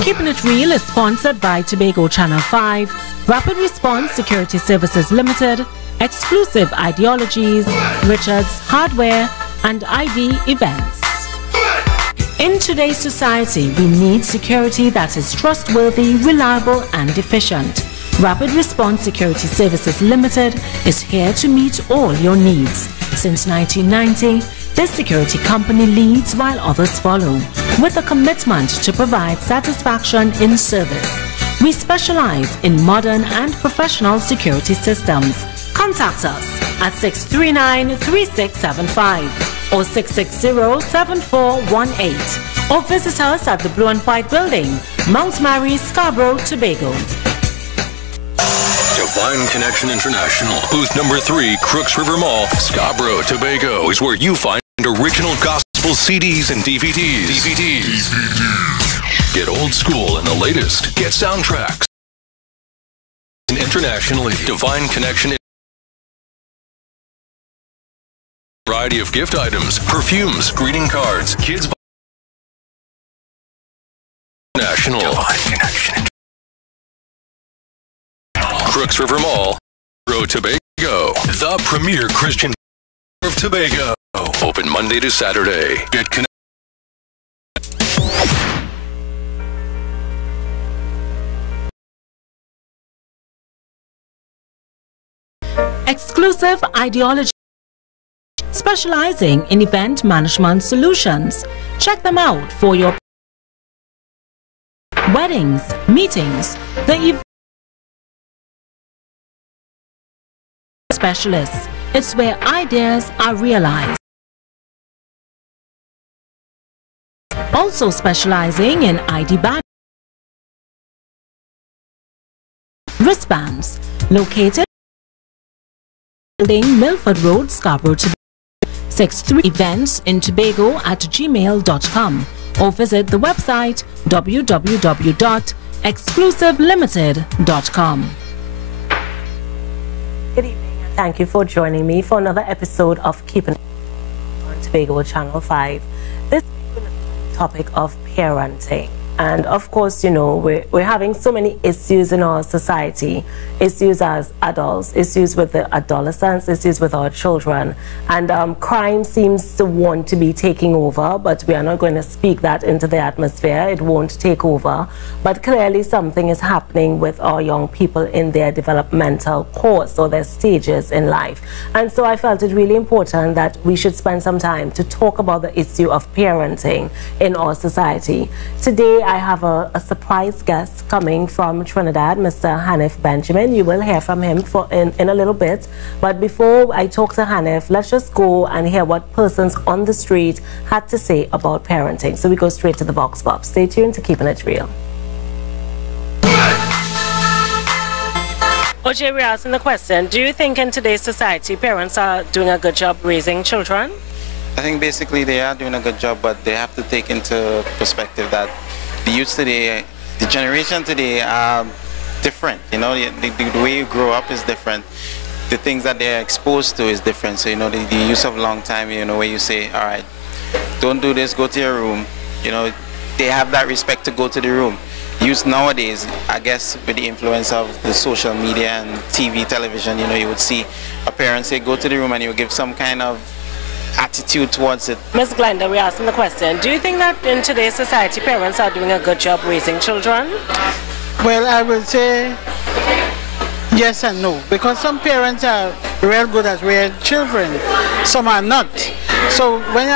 Keeping It Real is sponsored by Tobago Channel 5, Rapid Response Security Services Limited, Exclusive Ideologies, Richards Hardware, and ID Events. In today's society, we need security that is trustworthy, reliable, and efficient. Rapid Response Security Services Limited is here to meet all your needs. Since 1990, this security company leads while others follow, with a commitment to provide satisfaction in service. We specialize in modern and professional security systems. Contact us at 639-3675 or 660-7418 or visit us at the Blue and White Building, Mount Mary, Scarborough, Tobago. Divine Connection International, booth number 3, Crooks River Mall, Scarborough, Tobago, is where you find original gospel CDs and DVDs. Get old school and the latest. Get soundtracks. Internationally, Divine Connection. Variety of gift items, perfumes, greeting cards, kids. National Divine Connection. Crooks River Mall, Tobago, the premier Christian of Tobago. Open Monday to Saturday. Get connected. Exclusive Ideology, specializing in event management solutions. Check them out for your weddings, meetings, the event specialists. It's where ideas are realized. Also specializing in ID badge wristbands, located building Milford Road, Scarborough, Tobago. 63 events in Tobago at gmail.com or visit the website www.exclusivelimited.com. Good evening and thank you for joining me for another episode of Keeping It on Tobago Channel 5. This topic of parenting. And of course, you know, we're having so many issues in our society, issues as adults, issues with the adolescents, issues with our children. And crime seems to want to be taking over, but we are not going to speak that into the atmosphere. It won't take over. But clearly something is happening with our young people in their developmental course or their stages in life. And so I felt it really important that we should spend some time to talk about the issue of parenting in our society. Today, I have a surprise guest coming from Trinidad, Mr. Hanif Benjamin. You will hear from him in a little bit. But before I talk to Hanif, let's just go and hear what persons on the street had to say about parenting. So we go straight to the Vox Pop. Stay tuned to Keeping It Real. OJ, we're asking the question, do you think in today's society parents are doing a good job raising children? I think basically they are doing a good job, but they have to take into perspective that the youth today, the generation today are different. You know, the way you grow up is different. The things that they're exposed to is different. So, you know, the use of long time, you know, where you say, all right, don't do this, go to your room. You know, they have that respect to go to the room. Youth nowadays, I guess, with the influence of the social media and TV, television, you know, you would see a parent say, go to the room, and you would give some kind of attitude towards it. Ms. Glenda, we're asking the question, do you think that in today's society parents are doing a good job raising children? Well, I will say yes and no, because some parents are real good at rearing children, some are not. So when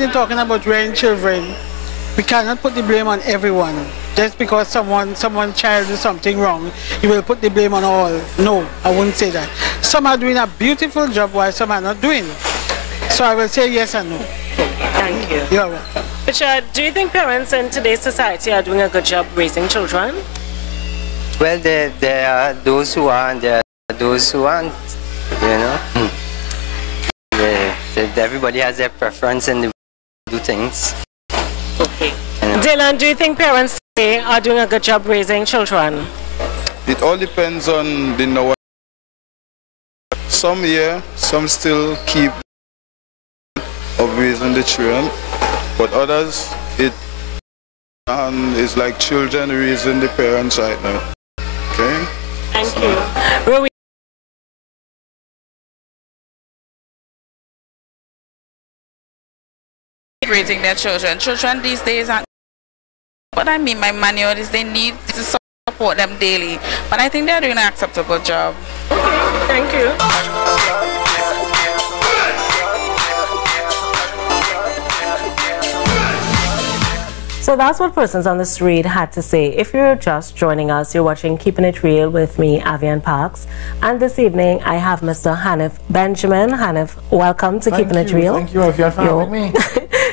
you're talking about rearing children, we cannot put the blame on everyone. Just because someone's child does something wrong, you will put the blame on all. No, I wouldn't say that. Some are doing a beautiful job while some are not doing. So I will say yes and no. Thank you. You're welcome. Richard, do you think parents in today's society are doing a good job raising children? Well, there are those who are and there are those who aren't, you know. Everybody has their preference and they do things. Okay. You know. Dylan, do you think parents today are doing a good job raising children? It all depends on the know. Some some still keep of raising the children, but others, it And it's like children raising the parents right now. Okay? Thank you. Rowie. Raising their children. Children these days aren't. What I mean by manual is they need to support them daily. But I think they're doing an acceptable job. Okay, thank you. So that's what Persons on the Street had to say. If you're just joining us, you're watching Keeping It Real with me, Avian Parks. And this evening, I have Mr. Hanif Benjamin. Hanif, welcome to Keeping It Real. Thank you, Avian, for having me.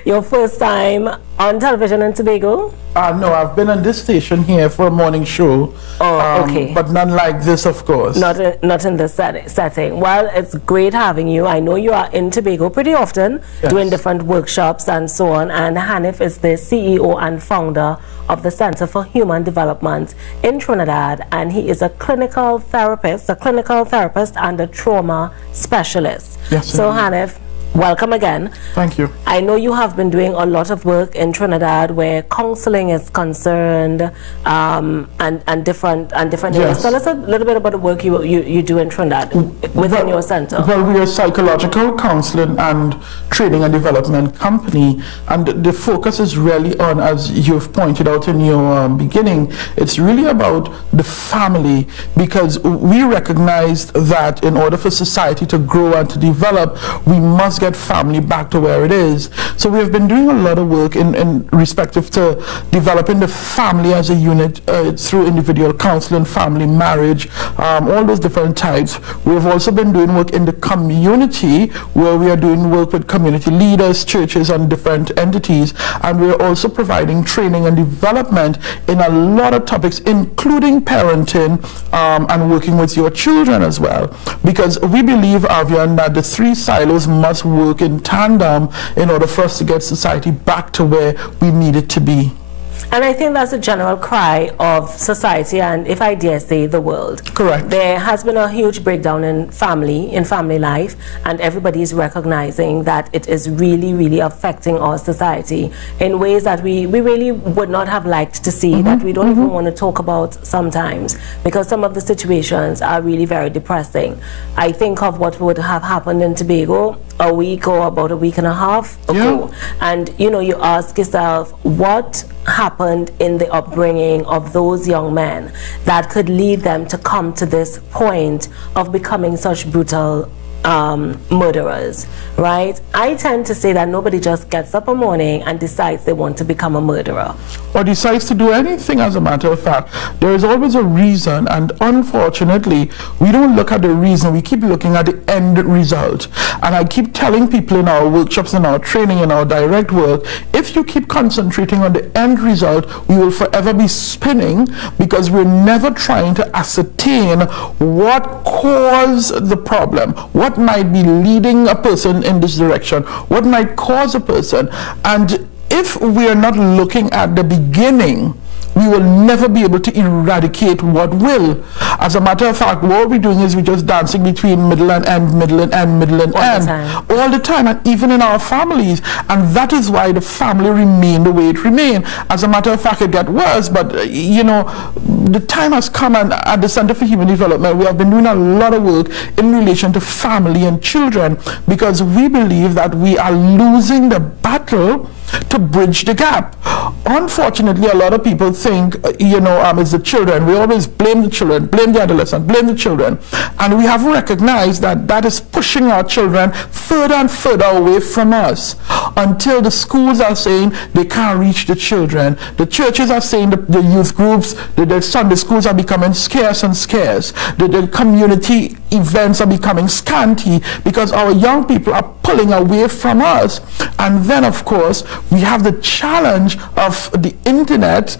Your first time on television in Tobago? No, I've been on this station here for a morning show. Oh, okay. But none like this, of course. Not in this setting. Well, it's great having you. I know you are in Tobago pretty often, yes, doing different workshops and so on. And Hanif is the CEO and founder of the Center for Human Development in Trinidad. And he is a clinical therapist and a trauma specialist. Yes, so, Hanif, welcome again. Thank you. I know you have been doing a lot of work in Trinidad where counseling is concerned, and different areas. Yes. Tell us a little bit about the work you do in Trinidad within your center. Well, we are a psychological counseling and training and development company, and the focus is really on, as you've pointed out in your beginning, it's really about the family, because we recognize that in order for society to grow and to develop, we must get family back to where it is. So we have been doing a lot of work in respective to developing the family as a unit through individual counseling, family, marriage, all those different types. We have also been doing work in the community, where we are doing work with community leaders, churches, and different entities, and we are also providing training and development in a lot of topics, including parenting and working with your children as well, because we believe, Avian, that the three silos must work in tandem in order for us to get society back to where we need it to be. And I think that's a general cry of society, and if I dare say, the world. Correct. There has been a huge breakdown in family life, and everybody is recognizing that it is really, really affecting our society in ways that we really would not have liked to see, that we don't even want to talk about sometimes, because some of the situations are really very depressing. I think of what would have happened in Tobago a week or about a week and a half ago, and you know, you ask yourself, what happened in the upbringing of those young men that could lead them to come to this point of becoming such brutal murderers, right? I tend to say that nobody just gets up one morning and decides they want to become a murderer. Or decides to do anything, as a matter of fact. There is always a reason, and unfortunately, we don't look at the reason, we keep looking at the end result. And I keep telling people in our workshops, in our training, in our direct work, if you keep concentrating on the end result, we will forever be spinning, because we're never trying to ascertain what caused the problem, what might be leading a person in this direction, what might cause a person. And if we are not looking at the beginning, we will never be able to eradicate what will. As a matter of fact, what we're doing is we're just dancing between middle and end, middle and end, middle and end, all the time, and even in our families. And that is why the family remain the way it remained. As a matter of fact, it got worse, but you know, the time has come, and at the Center for Human Development, we have been doing a lot of work in relation to family and children, because we believe that we are losing the battle to bridge the gap. Unfortunately, a lot of people think, you know, it's the children. We always blame the children, blame the adolescent, blame the children. And we have recognized that that is pushing our children further and further away from us, until the schools are saying they can't reach the children. The churches are saying the youth groups, the Sunday schools are becoming scarce and scarce. The community events are becoming scanty, because our young people are pulling away from us. And then, of course, we have the challenge of the internet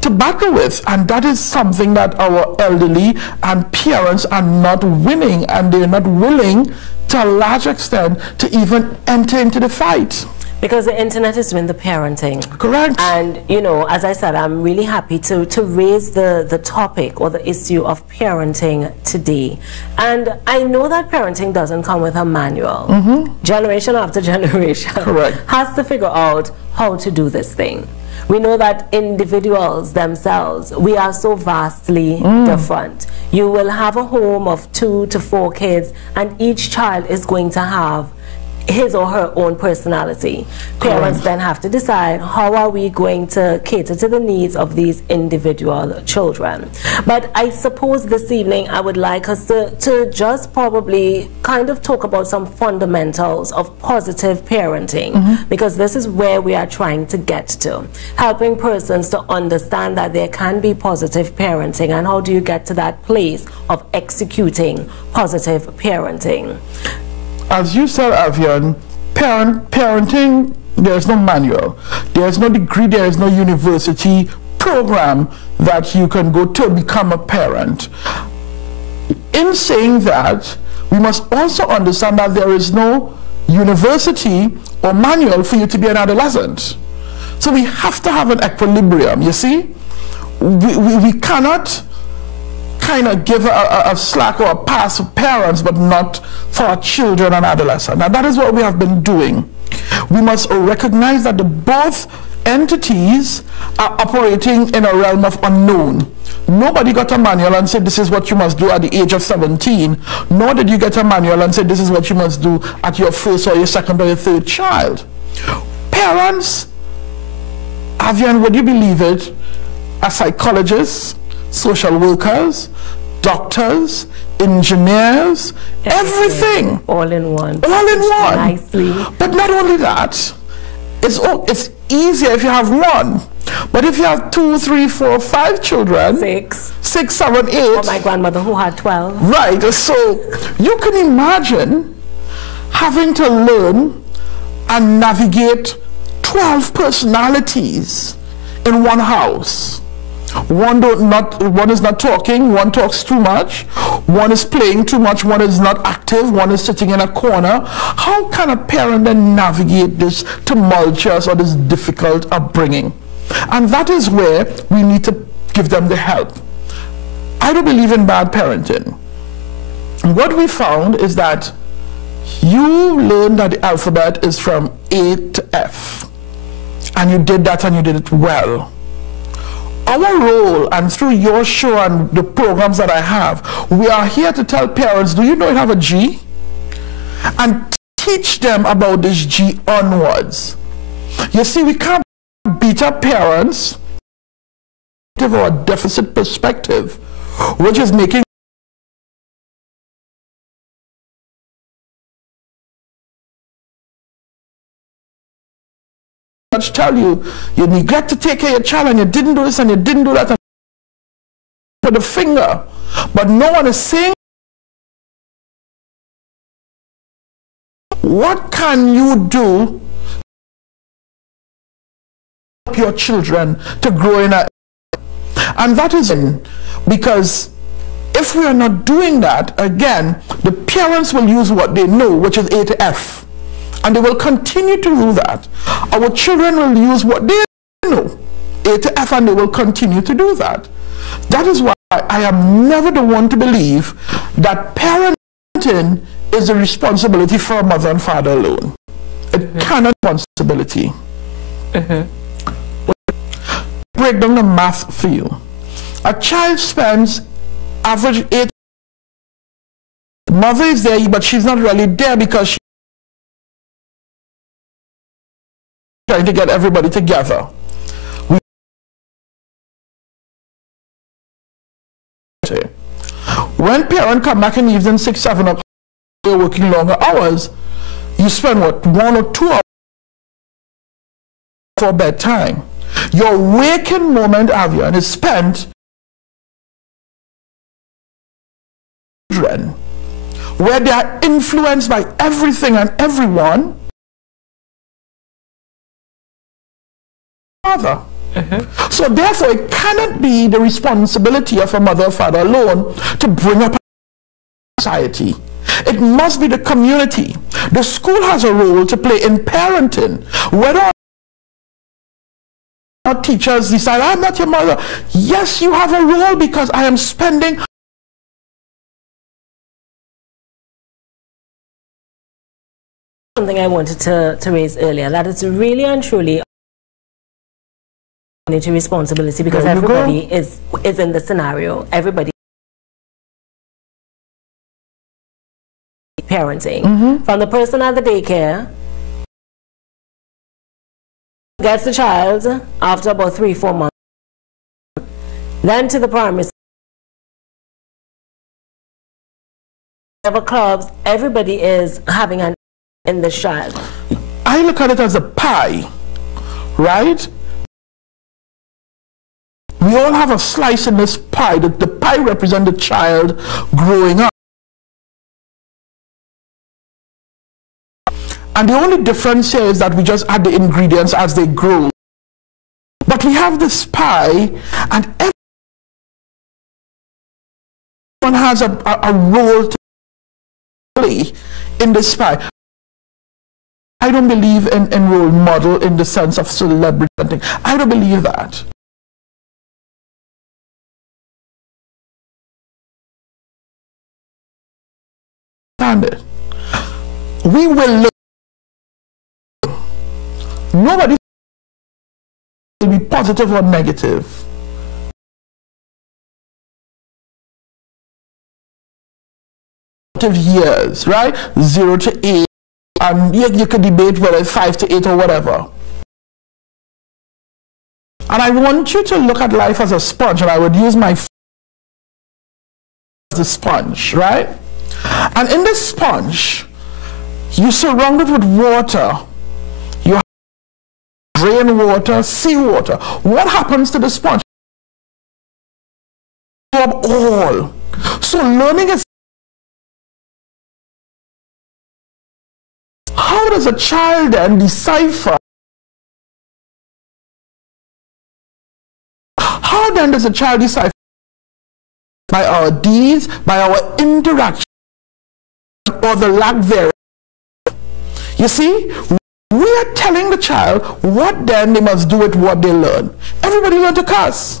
to battle with, and that is something that our elderly and parents are not winning, and they're not willing to a large extent to even enter into the fight. Because the internet is doing the parenting. Correct. And, you know, as I said, I'm really happy to raise the topic or the issue of parenting today. And I know that parenting doesn't come with a manual. Generation after generation has to figure out how to do this thing. We know that individuals themselves, we are so vastly different. You will have a home of 2 to 4 kids, and each child is going to have his or her own personality. Parents then have to decide, how are we going to cater to the needs of these individual children? But I suppose this evening I would like us to just probably kind of talk about some fundamentals of positive parenting, because this is where we are trying to get to, helping persons to understand that there can be positive parenting, and how do you get to that place of executing positive parenting. As you said, Avian, parenting, there's no manual, there's no degree, there is no university program that you can go to become a parent. In saying that, we must also understand that there is no university or manual for you to be an adolescent. So we have to have an equilibrium, you see? We cannot kind of give a slack or a pass to parents, but not for our children and adolescents. Now that is what we have been doing. We must recognize that both entities are operating in a realm of unknown. Nobody got a manual and said this is what you must do at the age of 17, nor did you get a manual and said this is what you must do at your first or your second or your third child. Parents, Avian, would you believe it, are psychologists, social workers, doctors, engineers, everything. All in one. All in one. Nicely. But not only that, it's easier if you have one. But if you have 2, 3, 4, 5 children, 6, 7, 8. Or my grandmother who had 12. Right. So you can imagine having to learn and navigate 12 personalities in one house. One is not talking, one talks too much, one is playing too much, one is not active, one is sitting in a corner. How can a parent then navigate this tumultuous or this difficult upbringing? And that is where we need to give them the help. I don't believe in bad parenting. What we found is that you learn that the alphabet is from A to F, and you did that and you did it well. Our role, and through your show and the programs that I have, we are here to tell parents, do you know you have a G? And teach them about this G onwards. You see, we can't beat up parents with a deficit perspective, which is making tell you, you neglect to take care of your child and you didn't do this and you didn't do that, and put the finger. But no one is saying, what can you do to help your children to grow in a... And that is because if we are not doing that, again, the parents will use what they know, which is A to F. And they will continue to do that. Our children will use what they know, A to F, and they will continue to do that. That is why I am never the one to believe that parenting is a responsibility for a mother and father alone. It cannot be a responsibility. Break down the math for you. A child spends average 8. Mother is there, but she's not really there because she's trying to get everybody together. When parents come back in the evening, 6, 7 o'clock, you're working longer hours, you spend what, 1 or 2 hours for bedtime. Your waking moment, Avian, is spent where they are influenced by everything and everyone. Father. So therefore it cannot be the responsibility of a mother or father alone to bring up a society. It must be the community. The school has a role to play in parenting. Whether or teachers decide, I'm not your mother. Yes, you have a role because I am spending something I wanted to raise earlier, that it's really and truly community responsibility, because everybody is in the scenario. Everybody parenting, from the person at the daycare gets the child after about 3-4 months, then to the primary clubs. Everybody is having an in the child. I look at it as a pie, right? We all have a slice in this pie. The pie represents the child growing up. And the only difference here is that we just add the ingredients as they grow. But we have this pie, and everyone has a role to play in this pie. I don't believe in role model in the sense of celebrity. I don't believe that. It. We will learn. Nobody will be positive or negative. Years, right? 0 to 8, and you could debate whether it's 5 to 8 or whatever. And I want you to look at life as a sponge, and I would use my as a sponge, right? And in this sponge, you surround it with water. You have rainwater, seawater. What happens to the sponge? All. So learning is. How does a child then decipher? How then does a child decipher? By our deeds, by our interaction, or the lack thereof. You see, we are telling the child what then they must do with what they learn. Everybody learn to curse.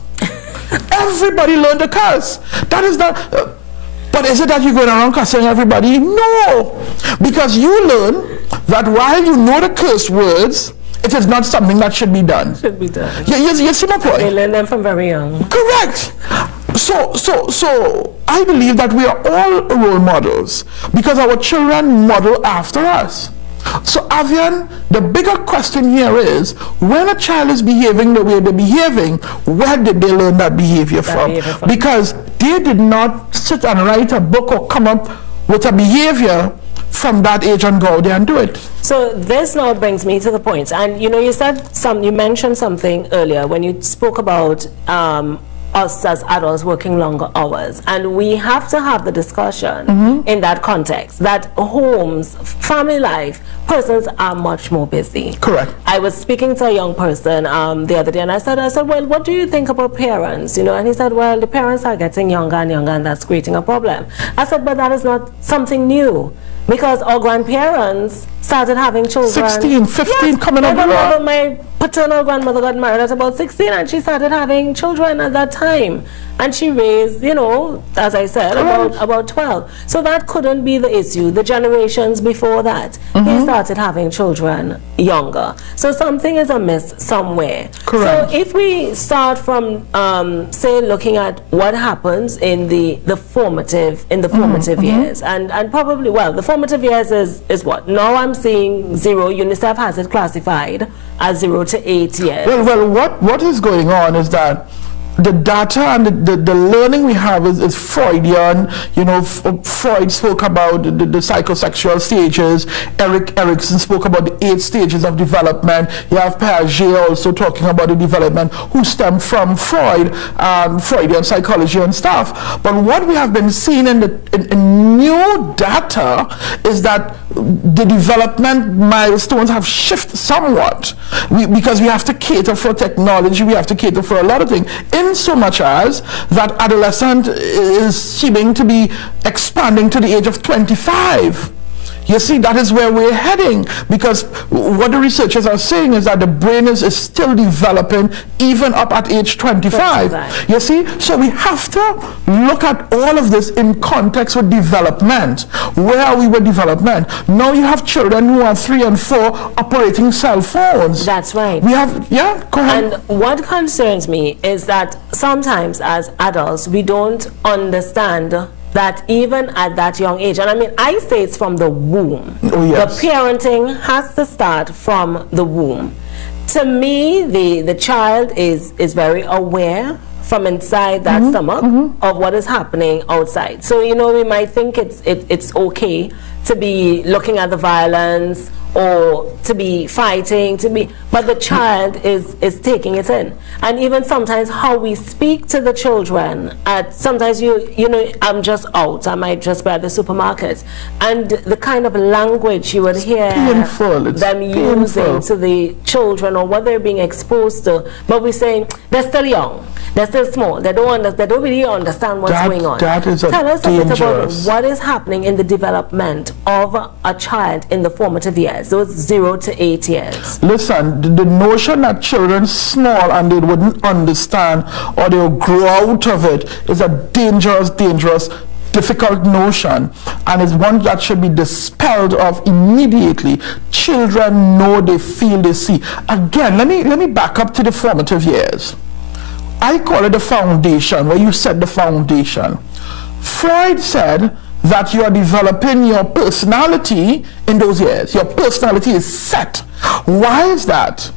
Everybody learn to curse. That is not. But is it that you're going around cursing everybody? No. Because you learn that while you know the curse words, it is not something that should be done. Should be done. You see my point? They learn them from very young. Correct. So I believe that we are all role models because our children model after us. So Avian, the bigger question here is, when a child is behaving the way they're behaving, where did they learn that behavior from? Because they did not sit and write a book or come up with a behavior from that age and go out there and do it. So this now brings me to the point, and you know, you mentioned something earlier when you spoke about us as adults working longer hours, and we have to have the discussion in that context that homes, family life, persons are much more busy. Correct. I was speaking to a young person the other day, and I said, well, what do you think about parents? You know, and he said, well, the parents are getting younger and younger, and that's creating a problem. I said, but that is not something new, because our grandparents started having children. 16, 15, coming up. My paternal grandmother got married at about 16, and she started having children at that time. And she raised, you know, as I said, about 12. So that couldn't be the issue. The generations before that, they started having children younger. So something is amiss somewhere. Correct. So if we start from, say, looking at what happens in the formative years, and probably, well, the formative years is what? Now I'm seeing 0. UNICEF has it classified as 0 to 8 years. Well, what is going on is that the data and the learning we have is Freudian. You know, Freud spoke about the psychosexual stages. Erickson spoke about the 8 stages of development. You have Piaget also talking about the development, who stem from Freud, Freudian psychology and stuff. But what we have been seeing in new data is that the development milestones have shifted somewhat, because we have to cater for technology, we have to cater for a lot of things. In in so much as that adolescent is seeming to be expanding to the age of 25. You see, that is where we're heading, because what the researchers are saying is that the brain is still developing even up at age 25. You see, so we have to look at all of this in context with development. Where are we with development? Now you have children who are 3 and 4 operating cell phones. That's right. We have, yeah, go ahead. And what concerns me is that sometimes as adults, we don't understand that even at that young age, and I mean, I say it's from the womb. Oh, yes. The parenting has to start from the womb. To me, the child is very aware from inside that stomach of what is happening outside. So, you know, we might think it's okay to be looking at the violence or to be fighting, but the child is taking it in. And even sometimes how we speak to the children, sometimes you know, I'm just out, I might just be at the supermarket, and the kind of language you would hear them using to the children or what they're being exposed to, but we're saying they're still young, they're still small, they don't really understand what's going on. That is Tell us a bit about dangerous. what is happening in the development of a child in the formative years, those 0 to 8 years. Listen, the notion that children small and they wouldn't understand or they'll grow out of it is a dangerous, difficult notion, and it's one that should be dispelled of immediately. Children know, they feel, they see. Again, let me back up to the formative years. I call it the foundation, where you set the foundation. Freud said that you are developing your personality in those years. Your personality is set. Why is that?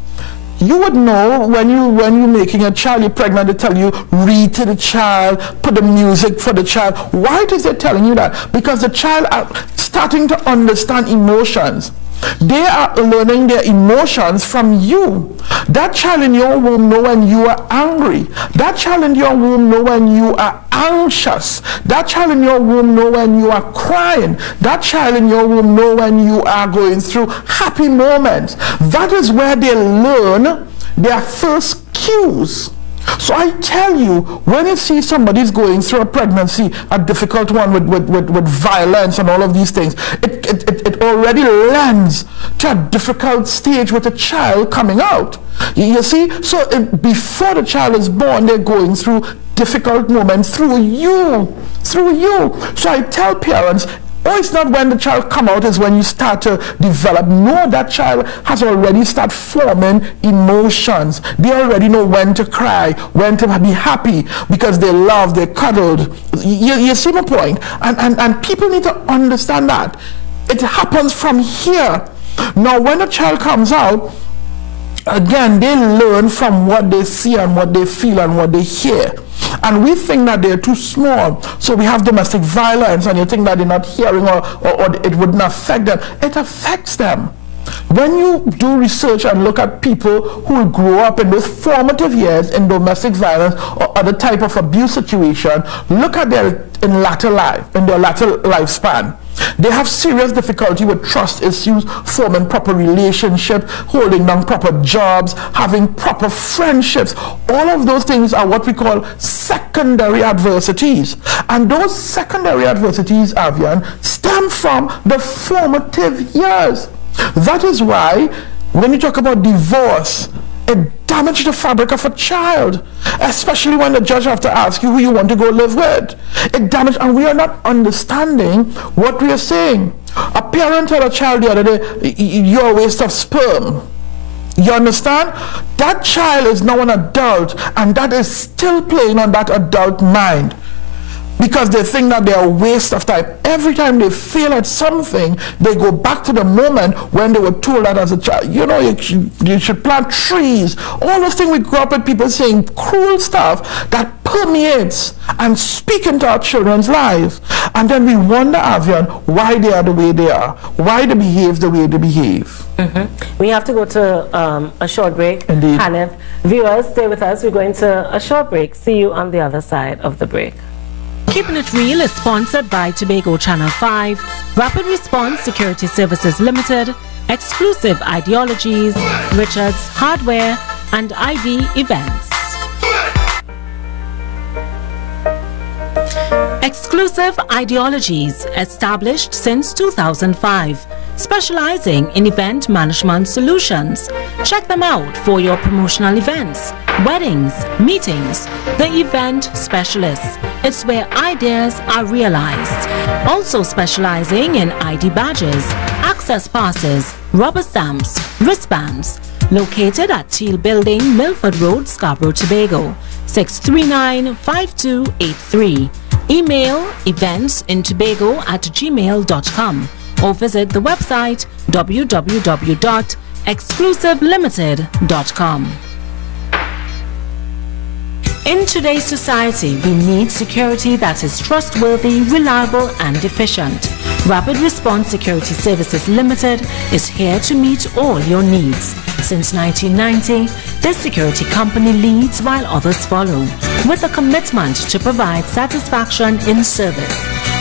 You would know when you're making a child, you're pregnant, they tell you, read to the child, put the music for the child. Why is they telling you that? Because the child are starting to understand emotions. They are learning their emotions from you. That child in your womb know when you are angry. That child in your womb know when you are anxious. That child in your womb know when you are crying. That child in your womb know when you are going through happy moments. That is where they learn their first cues. So I tell you, when you see somebody's going through a pregnancy, a difficult one with violence and all of these things, it already lends to a difficult stage with a child coming out. You see? So before the child is born, they're going through difficult moments through you. So I tell parents, oh, it's not when the child come out, is when you start to develop. No, that child has already started forming emotions. They already know when to cry, when to be happy, because they love, they're cuddled. You see my point? And people need to understand that. It happens from here. Now, when a child comes out, again, they learn from what they see and what they feel and what they hear. And we think that they're too small, so we have domestic violence, and you think that they're not hearing or it wouldn't affect them. It affects them. When you do research and look at people who grow up in those formative years in domestic violence or other type of abuse situation, look at their in their latter lifespan. They have serious difficulty with trust issues, forming proper relationships, holding down proper jobs, having proper friendships. All of those things are what we call secondary adversities. And those secondary adversities, Avian, stem from the formative years. That is why when you talk about divorce, it damages the fabric of a child, especially when the judge have to ask you who you want to go live with. It damages, and we are not understanding what we are saying. A parent told a child the other day, you're a waste of sperm. You understand? That child is now an adult, and that is still playing on that adult mind, because they think that they're a waste of time. Every time they fail at something, they go back to the moment when they were told that as a child, you know, you should plant trees. All those things we grew up with, people saying cruel stuff that permeates and speak into our children's lives. And then we wonder, Avian, why they are the way they are, why they behave the way they behave. We have to go to a short break. Indeed. Hanif, viewers, stay with us. We're going to a short break. See you on the other side of the break. Keeping It Real is sponsored by Tobago Channel 5, Rapid Response Security Services Limited, Exclusive Ideologies, Richards Hardware, and ID Events. Exclusive Ideologies, established since 2005, specializing in event management solutions. Check them out for your promotional events, weddings, meetings. The Event Specialists. It's where ideas are realized. Also specializing in ID badges, access passes, rubber stamps, wristbands. Located at Teal Building, Milford Road, Scarborough, Tobago. 639-5283. Email eventsintobago@gmail.com or visit the website www.exclusivelimited.com. In today's society, we need security that is trustworthy, reliable, and efficient. Rapid Response Security Services Limited is here to meet all your needs. Since 1990, this security company leads while others follow, with a commitment to provide satisfaction in service.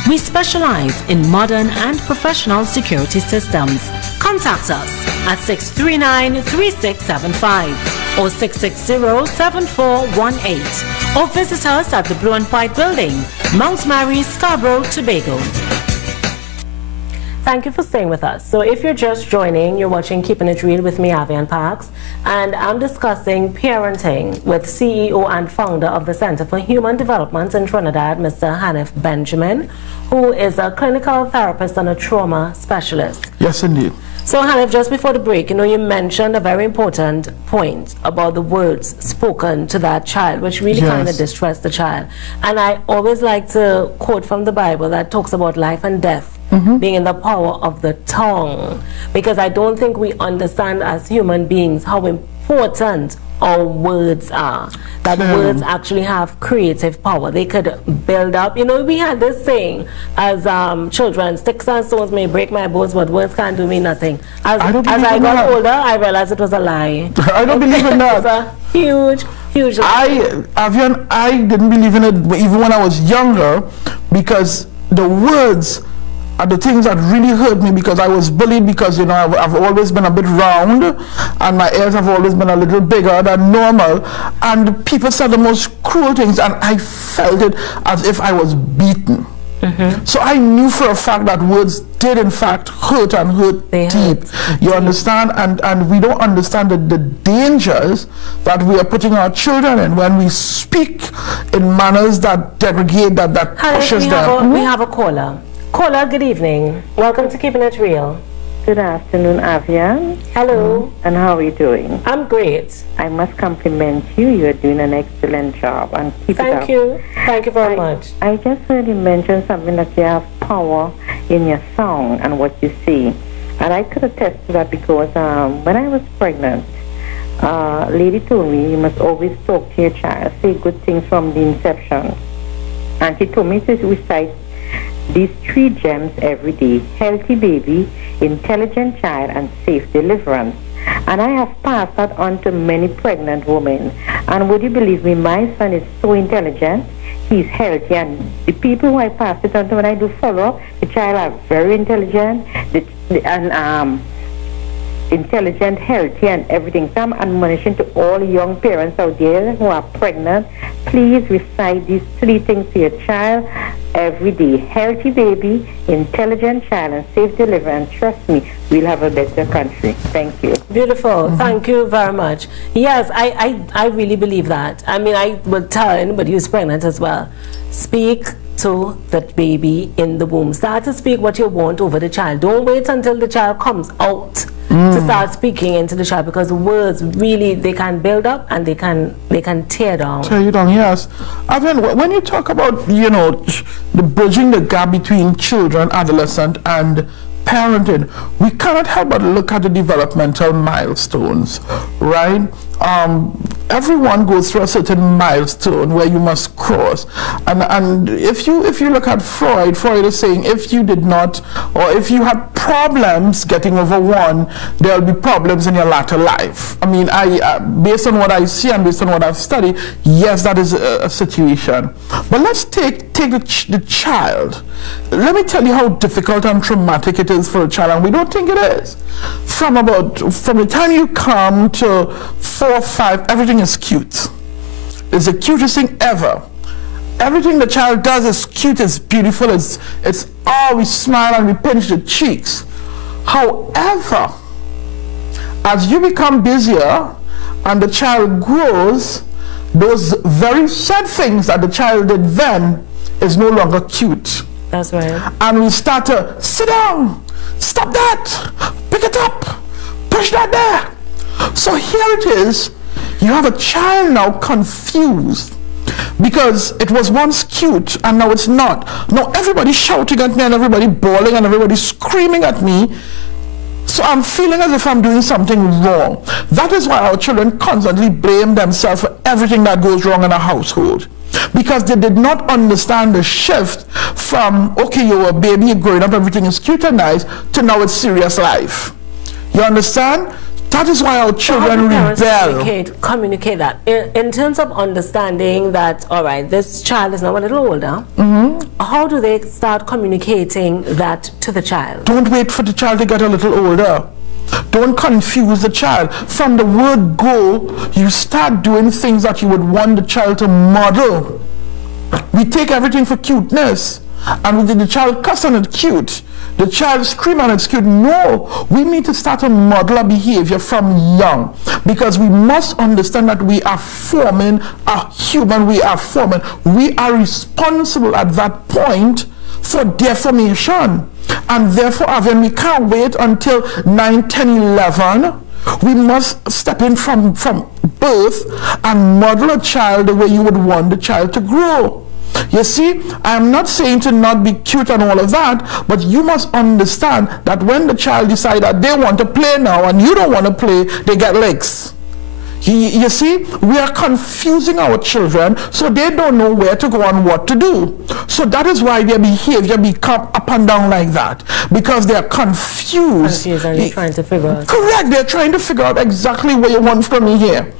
We specialize in modern and professional security systems. Contact us at 639-3675 or 660-7418 or visit us at the Blue and White Building, Mount Mary, Scarborough, Tobago. Thank you for staying with us. So if you're just joining, you're watching Keeping It Real with me, Avian Parks, and I'm discussing parenting with CEO and founder of the Center for Human Development in Trinidad, Mr. Hanif Benjamin, who is a clinical therapist and a trauma specialist. Yes, indeed. So Hanif, just before the break, you mentioned a very important point about the words spoken to that child, which really kind of distressed the child. And I always like to quote from the Bible that talks about life and death being in the power of the tongue, because I don't think we understand as human beings how important our words are, that words actually have creative power. They could build up. We had this saying as children, sticks and stones may break my bones, but words can't do me nothing. As I got older, I realized it was a lie. I don't believe in that. It's a huge lie. I didn't believe in it even when I was younger, because the words are the things that really hurt me, because I was bullied, because I've always been a bit round and my ears have always been a little bigger than normal, and people said the most cruel things and I felt it as if I was beaten. So I knew for a fact that words did in fact hurt, and hurt deep. You understand? And we don't understand the dangers that we are putting our children in when we speak in manners that degrade, that pushes them. We have a caller. Caller, good evening. Welcome to Keeping It Real. Good afternoon, Avian. Hello. And how are you doing? I'm great. I must compliment you. You're doing an excellent job. And keep it up. Thank you. Thank you very much. I just heard you mention something that you have power in your song and what you see. And I could attest to that, because when I was pregnant, a lady told me you must always talk to your child, say good things from the inception. And she told me to recite these 3 gems every day: healthy baby, intelligent child, and safe deliverance. And I have passed that on to many pregnant women. And would you believe me, my son is so intelligent, he's healthy, and the people who I pass it on to, when I do follow-up, the child are very intelligent, intelligent, healthy, and everything. So I'm admonishing to all young parents out there who are pregnant, please recite these 3 things to your child every day: healthy baby, intelligent child, and safe deliverance. Trust me, we'll have a better country. Thank you. Beautiful. Thank you very much. Yes, I really believe that. I mean, I would tell anybody who's pregnant as well, speak to that baby in the womb. Start to speak what you want over the child. Don't wait until the child comes out to start speaking into the child, because words really, they can build up and they can tear down. Tear you down, yes. Avian, when you talk about the bridging the gap between children, adolescent, and parenting, we cannot help but look at the developmental milestones, right? Everyone goes through a certain milestone where you must cross, and if you look at Freud is saying if you did not, or if you had problems getting over one, there will be problems in your latter life. I mean, based on what I see and based on what I've studied, yes, that is a situation. But let's take the child. Let me tell you how difficult and traumatic it is for a child, and we don't think it is. From the time you come to 4 or 5, everything is cute. It's the cutest thing ever. everything the child does is cute, it's beautiful, it's oh, we smile and we pinch the cheeks. However, as you become busier and the child grows, those very sad things that the child did then is no longer cute. That's right. And we start to sit down, stop that, pick it up, push that there. So here it is, you have a child now confused because it was once cute and now it's not. Now everybody's shouting at me and everybody bawling and everybody screaming at me. So I'm feeling as if I'm doing something wrong. That is why our children constantly blame themselves for everything that goes wrong in a household. Because they did not understand the shift from, okay, you're a baby, you're growing up, everything is cute and nice, to now it's serious life. You understand? That is why our children rebel. Communicate that. In terms of understanding that, all right, this child is now a little older, how do they start communicating that to the child? Don't wait for the child to get a little older. Don't confuse the child. From the word go, you start doing things that you would want the child to model. We take everything for cuteness, and the child cuss and it's cute. The child scream and it's cute. No, we need to start to model our behavior from young, because we must understand that we are forming a human. We are forming. We are responsible at that point for their formation. And therefore, we can't wait until 9, 10, 11. We must step in from birth and model a child the way you would want the child to grow. You see, I am not saying to not be cute and all of that, but you must understand that when the child decides that they want to play now and you don't want to play, they get legs. You see, we are confusing our children so they don't know where to go and what to do. So that is why their behavior become up and down like that, because they are confused. And they're trying to figure out. Correct, they're trying to figure out exactly what you want from me here.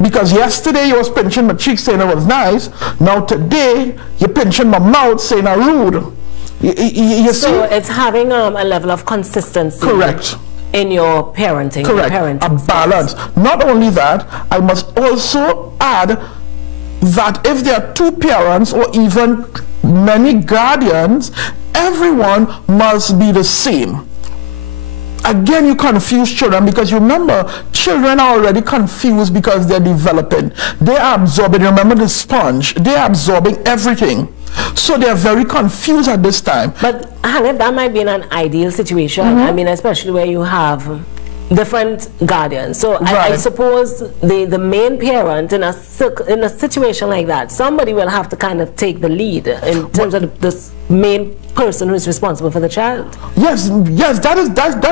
Because yesterday you was pinching my cheek saying it was nice, now today you're pinching my mouth saying I'm rude. You see? So it's having a level of consistency. Correct. In your parenting. Correct. A balance. Not only that, I must also add that if there are two parents or even many guardians, everyone must be the same. Again, you confuse children, because you remember, children are already confused because they're developing. They are absorbing, remember the sponge, they are absorbing everything. So they are very confused at this time. But Hanif, that might be in an ideal situation. I mean, especially where you have different guardians. So I suppose the main parent in a situation like that, somebody will have to kind of take the lead in terms of this main person who is responsible for the child. Yes, that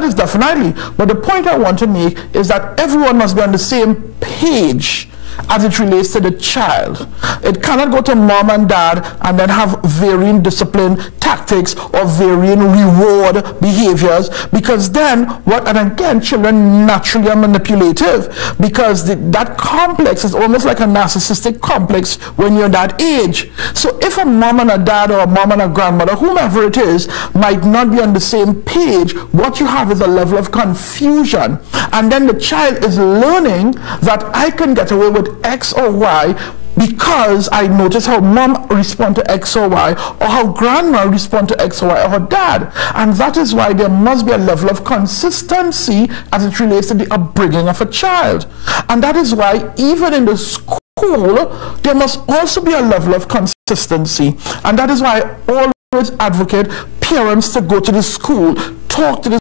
is definitely. But the point I want to make is that everyone must be on the same page as it relates to the child. It cannot go to mom and dad and then have varying discipline tactics or varying reward behaviors, because then and again, children naturally are manipulative, because that complex is almost like a narcissistic complex when you're that age. So if a mom and a dad or a mom and a grandmother, whomever it is, might not be on the same page, what you have is a level of confusion. And then the child is learning that I can get away with X or Y because I notice how mom respond to X or Y, or how grandma respond to X or Y, or her dad. And that is why there must be a level of consistency as it relates to the upbringing of a child. And that is why even in the school, there must also be a level of consistency. And that is why I always advocate parents to go to the school, talk to the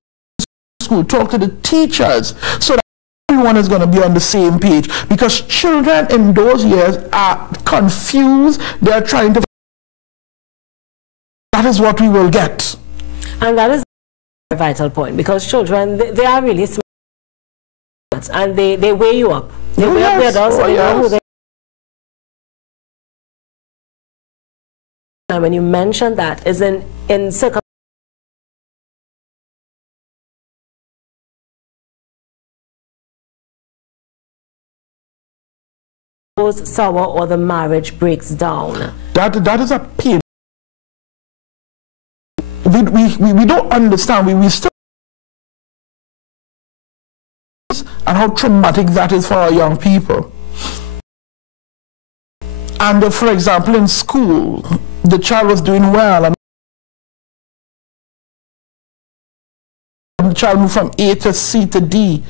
school, talk to the teachers, so that everyone is going to be on the same page, because children in those years are confused. They're trying to. That is what we will get. And that is a vital point, because children, they are really smart, and they weigh you up. They weigh up their adults, and they know who they are. And when you mention that, is in circumstances sour or the marriage breaks down. That is a pain. We don't understand. We still, and how traumatic that is for our young people. and for example in school the child was doing well and the child moved from A to C to D,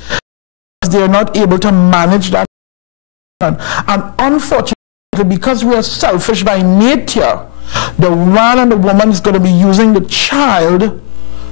they are not able to manage that. And unfortunately, because we are selfish by nature, the man and the woman is going to be using the child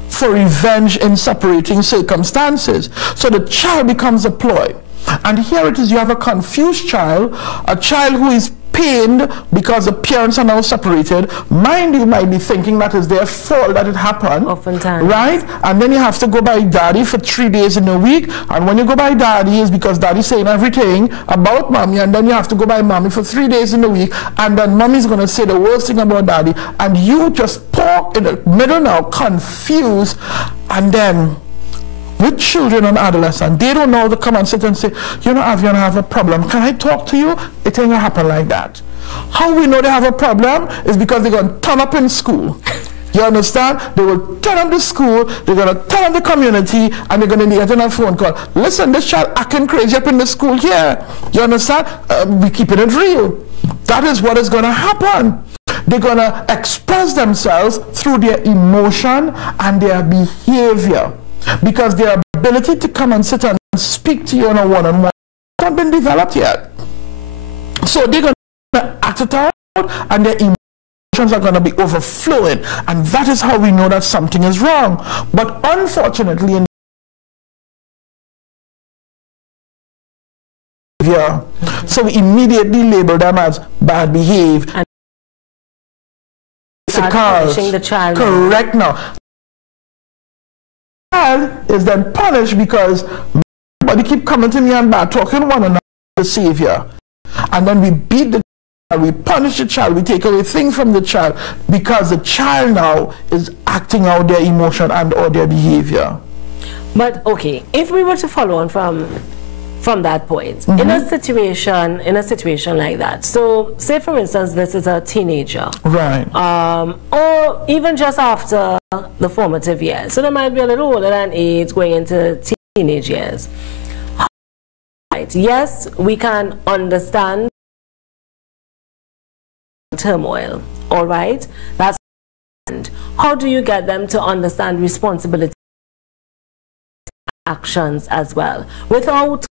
for revenge in separating circumstances. So the child becomes a ploy. And here it is, you have a confused child, a child who is pained because the parents are now separated. Mind you, might be thinking that is their fault that it happened. Oftentimes. Right? And then you have to go by daddy for 3 days in a week. And when you go by daddy, it's because daddy's saying everything about mommy. And then you have to go by mommy for 3 days in a week. And then mommy's going to say the worst thing about daddy. And you just poke in the middle now, confused. And then with children and adolescents, they don't know to come and sit and say, you know, Avian, I have a problem. Can I talk to you? It ain't gonna happen like that. How we know they have a problem is because they're going to turn up in school. You understand? They will turn up the school, they're going to turn up the community, and they're going to get in a phone call. Listen, this child acting crazy up in the school here. You understand? We keeping it real. That is what is going to happen. They're going to express themselves through their emotion and their behavior. Because their ability to come and sit and speak to you on a one-on-one has not been developed yet. So they're going to act it out and their emotions are going to be overflowing. And that is how we know that something is wrong. But unfortunately, so we immediately label them as bad behaved. And punishing the child. Correct now. Is then punished because everybody keep coming to me and bad talking one another, the savior, and then we beat the child, we punish the child, we take away things from the child because the child now is acting out their emotion and or their behavior. But okay, if we were to follow on from that point, in a situation like that, so say for instance this is a teenager, right, or even just after the formative years, so they might be a little older than 8 going into teenage years. Right, yes, we can understand turmoil, all right, that's, how do you get them to understand responsibility actions as well without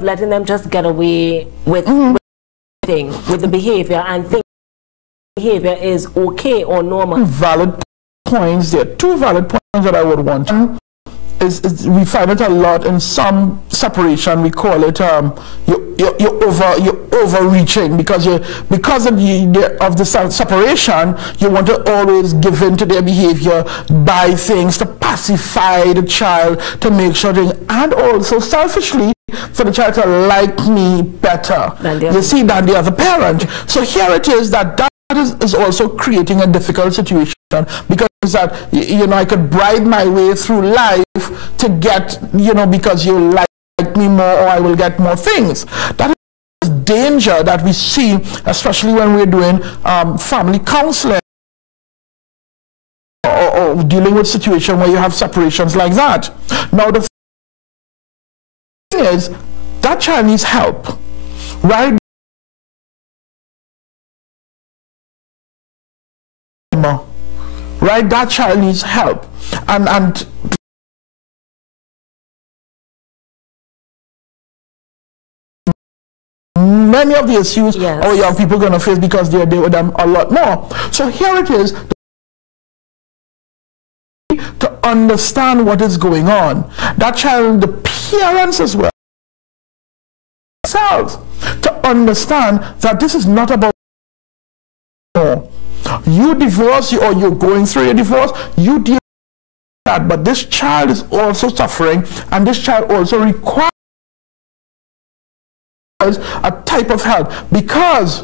letting them just get away with the behavior and think behavior is okay or normal? Valid points. There are 2 valid points that I would want. Is we find it a lot in some separation. We call it you're overreaching because of the separation. You want to always give in to their behavior, buy things to pacify the child, to make sure and also selfishly for the child to like me better. Than the other parent. So here it is that is also creating a difficult situation because that, you know, I could bribe my way through life to get, you know, because you like me more or I will get more things. That is danger that we see, especially when we're doing family counseling or dealing with situations where you have separations like that. Now the thing is, that child needs help, right? Right, that child needs help, and many of the issues our young people are going to face because they're there with them a lot more. So here it is, to understand what is going on. That child, the parents as well, themselves, to understand that this is not about you divorce or you're going through a divorce, you deal with that, but this child is also suffering and this child also requires a type of help because,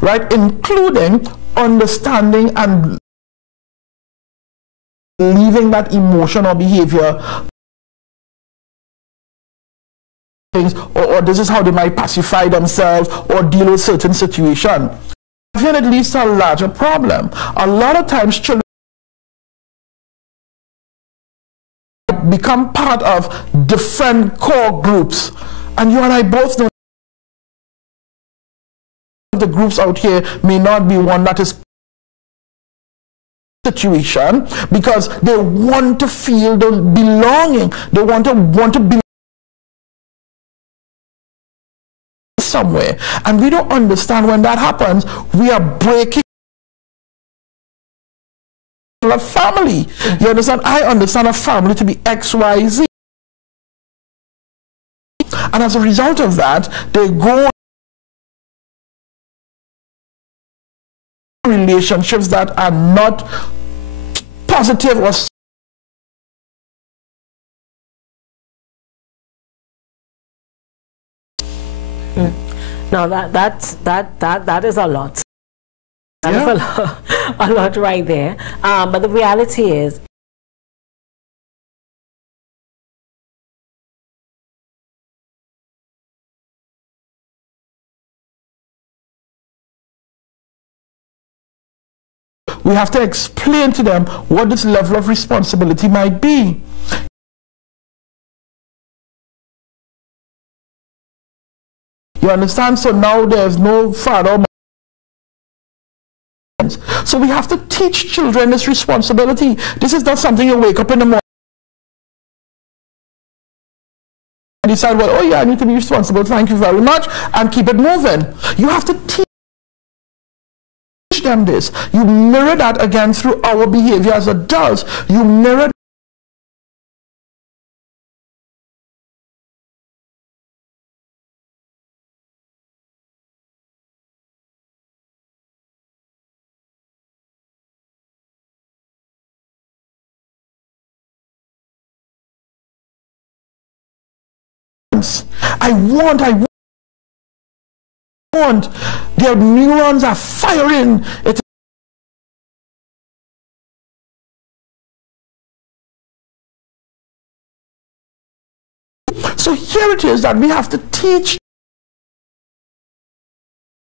right, including understanding and leaving that emotion or behavior things, or this is how they might pacify themselves or deal with certain situation. Then it leads to a larger problem. A lot of times children become part of different core groups, and you and I both know of the groups out here may not be one that is situation, because they want to feel the belonging. They want to be somewhere, and we don't understand when that happens. We are breaking a family. You understand? I understand a family to be XYZ, and as a result of that, they go relationships that are not positive or Now that is a lot. That is a lot right there. But the reality is, we have to explain to them what this level of responsibility might be. You understand? So now there's no father. So we have to teach children this responsibility. This is not something you wake up in the morning and decide, well, oh yeah, I need to be responsible, thank you very much, and keep it moving. You have to teach them this. You mirror that again through our behavior as adults. You mirror I want their neurons are firing. So here it is that we have to teach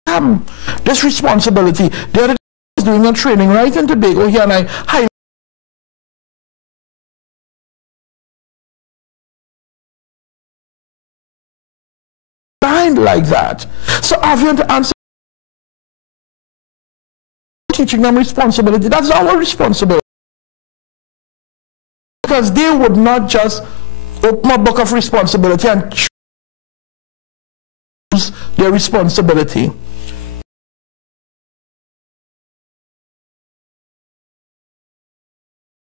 them this responsibility. The other day I was doing a training right in Tobago here, and I highlighted like that. So I've had to answer teaching them responsibility. That's our responsibility, because they would not just open a book of responsibility and choose their responsibility.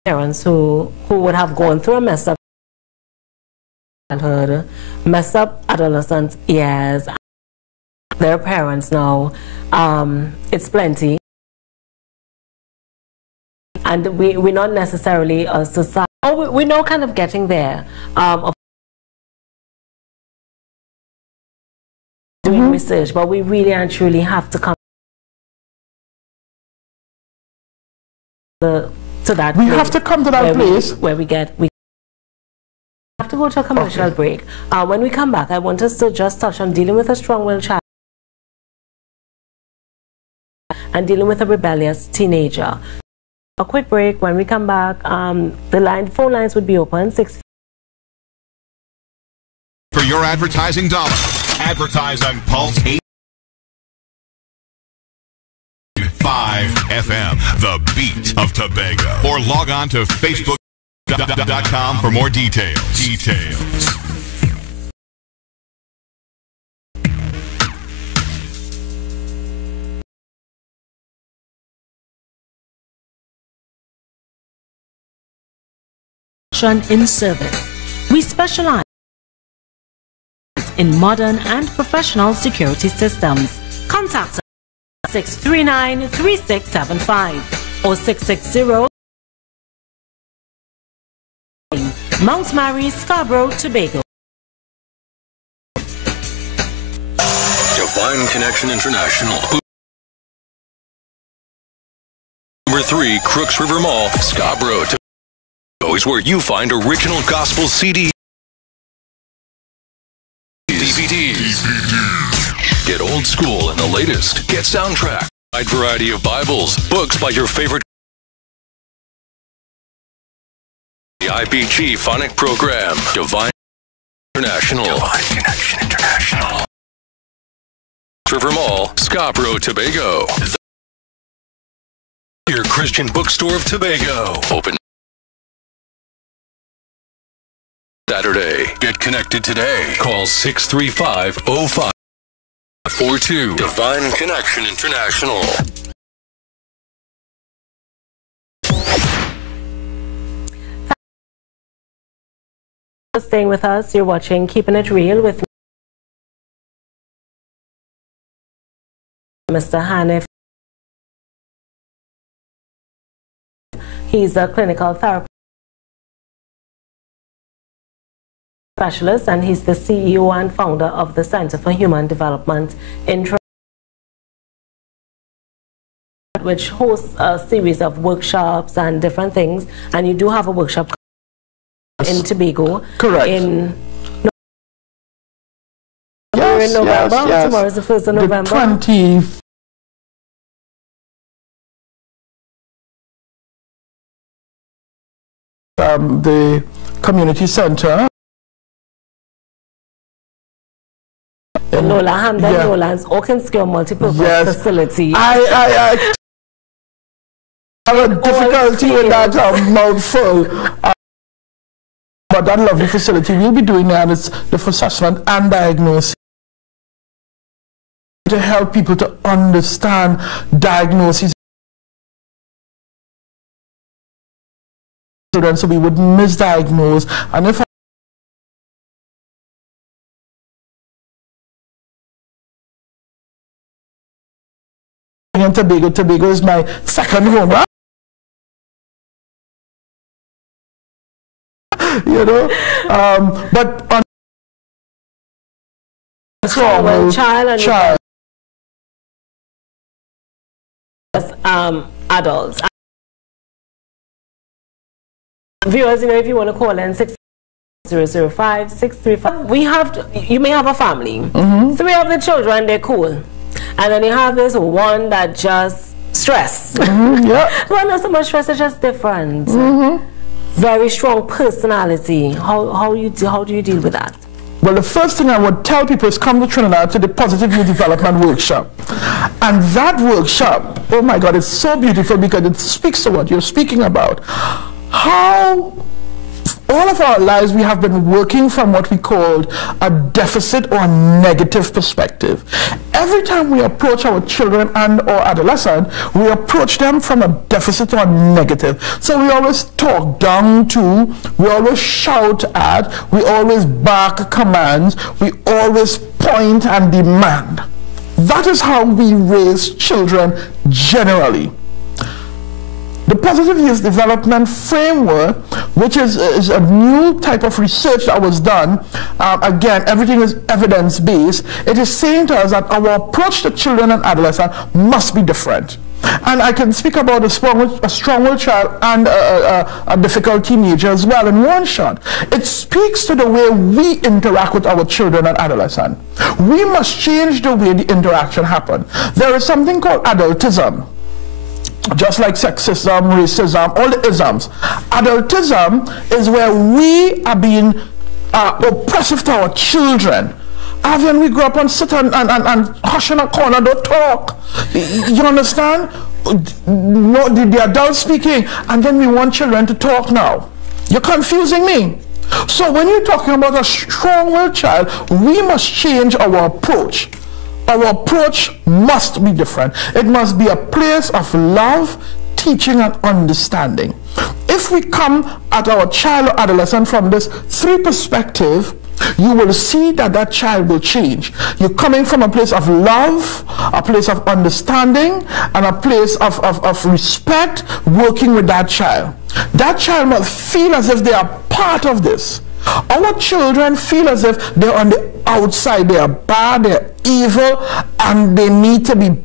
Parents who would have gone through a messed up childhood, messed up adolescent years, their parents now, it's plenty. And we're not necessarily a society, we're now kind of getting there, of doing research, but we really and truly have to come to that we place. have to come to that place where we have to go to a commercial break. When we come back, I want us to just touch on dealing with a strong-willed child and dealing with a rebellious teenager. A quick break. When we come back, the phone lines would be open. For your advertising dollar, advertise on Pulse 8.5 FM, the beat of Tobago. Or log on to Facebook.com for more details. In service. We specialize in modern and professional security systems. Contact us at 639-3675 or 660 Mount Mary, Scarborough, Tobago. Divine Connection International. Number 3, Crooks River Mall, Scarborough, Tobago is where you find original gospel CDs, DVDs. Get old school and the latest. Get soundtrack. Wide variety of Bibles, books by your favorite. The IBG phonic program. Divine International. Divine Connection International. River Mall, Scarborough, Tobago. Your Christian bookstore of Tobago. Open Saturday. Get connected today. Call 635-0542. Divine Connection International. Staying with us, you're watching Keeping It Real with Mr. Hanif. He's a clinical therapist specialist, and he's the CEO and founder of the Center for Human Development in Toronto, which hosts a series of workshops and different things. And you do have a workshop in Tobago. Correct. In November. Yes. Tomorrow is the 1st of November. The 20th. The community center. Lola Hamden, Lola's Oakenskill multipurpose facility. I have a difficulty with that mouthful. But that lovely facility we'll be doing that is the assessment and diagnosis to help people to understand diagnoses, so we would misdiagnose. And if in Tobago is my second home, right? You know, but on child adults. Viewers, you know, if you want to call in 6005-635, we have to, you may have a family. 3 of the children, they're cool, and then you have this one that just stress. Yeah. Well, not so much stress, it's just different. Very strong personality. How do you deal with that? Well, the first thing I would tell people is come to Trinidad to the Positive Youth Development Workshop. And that workshop, oh my God, it's so beautiful because it speaks to what you're speaking about. How all of our lives we have been working from what we called a deficit or negative perspective. Every time we approach our children and or adolescent, we approach them from a deficit or negative. So we always talk down to, we always shout at, we always bark commands, we always point and demand. That is how we raise children generally. The Positive Youth Development Framework, which is a new type of research that was done, again, everything is evidence-based. It is saying to us that our approach to children and adolescents must be different. And I can speak about a strong-willed child and a difficult teenager as well in one shot. It speaks to the way we interact with our children and adolescents. We must change the way the interaction happens. There is something called adultism. Just like sexism, racism, all the isms. Adultism is where we are being oppressive to our children. When we grow up and sit and hush in a corner, don't talk. You understand? No, the adults speaking, and then we want children to talk now. You're confusing me. So when you're talking about a strong-willed child, we must change our approach. Our approach must be different. It must be a place of love, teaching, and understanding. If we come at our child or adolescent from this 3 perspective, you will see that that child will change. You're coming from a place of love, a place of understanding, and a place of respect, working with that child. That child must feel as if they are part of this. Our children feel as if they're on the outside, they are bad, they're evil, and they need to be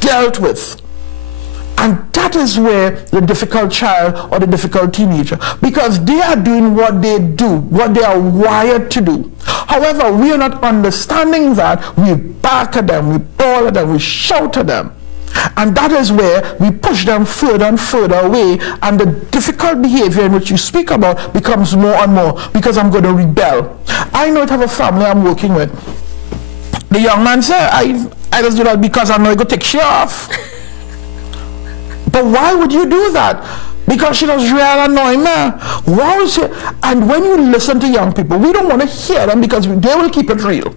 dealt with. And that is where the difficult child or the difficult teenager, because they are doing what they do, what they are wired to do. However, we are not understanding that. We bark at them, we bawl at them, we shout at them. And that is where we push them further and further away, and the difficult behavior in which you speak about becomes more and more, because I'm going to rebel. I know I have a family I'm working with, The young man said, I just do that because I know I go take she off. But why would you do that? Because she does real annoy me. Why would she? And when you listen to young people, we don't want to hear them because they will keep it real.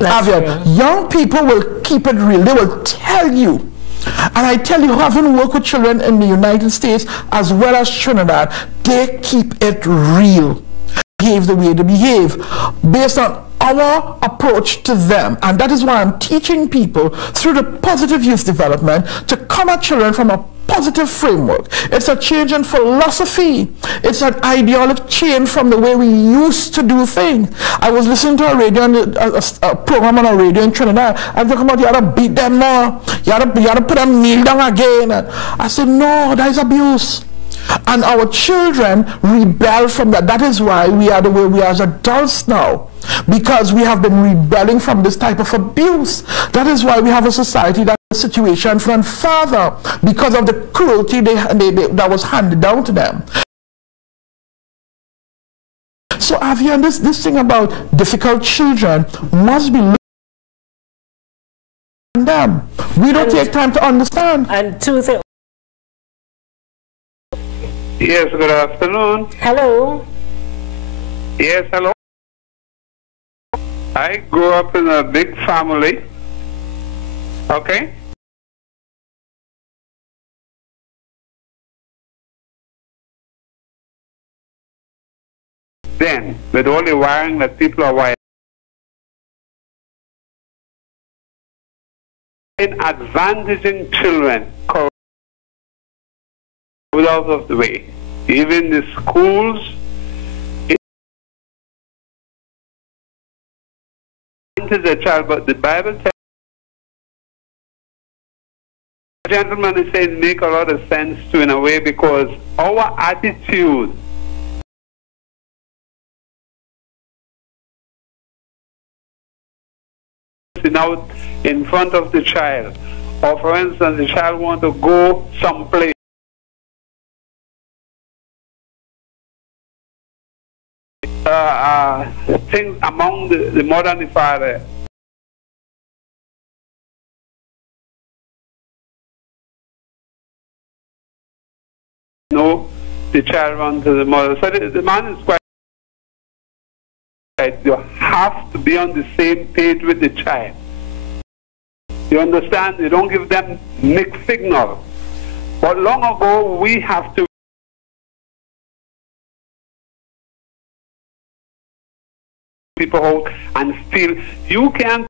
Young people will keep it real. They will tell you. And I tell you, having worked with children in the United States as well as Trinidad, they keep it real. Behave the way they behave based on our approach to them. And that is why I'm teaching people through the positive youth development to come at children from a positive framework. It's a change in philosophy. It's an ideological change from the way we used to do things. I was listening to a program on a radio in Trinidad. I'm talking about you had to beat them now. You had to put them kneel down again. And I said, no, that is abuse. And our children rebel from that. That is why we are the way we are as adults now. Because we have been rebelling from this type of abuse. That is why we have a society that is a situation from father because of the cruelty that was handed down to them. So have you understood this thing about difficult children must be looked at them. We don't take time to understand. And two things. Yes, good afternoon. Hello. Yes, hello. I grew up in a big family. Okay? Then, with all the wiring that people are wiring, in advantaging children out of the way. Even the schools, into the child, but the Bible tells the gentleman is saying make a lot of sense to in a way because our attitude out in front of the child, or for instance the child want to go someplace. Things among the mother and the father. No, the child runs to the mother. So the man is quite right. You have to be on the same page with the child. You understand? You don't give them mixed signal. But long ago, we have to people out and still you can't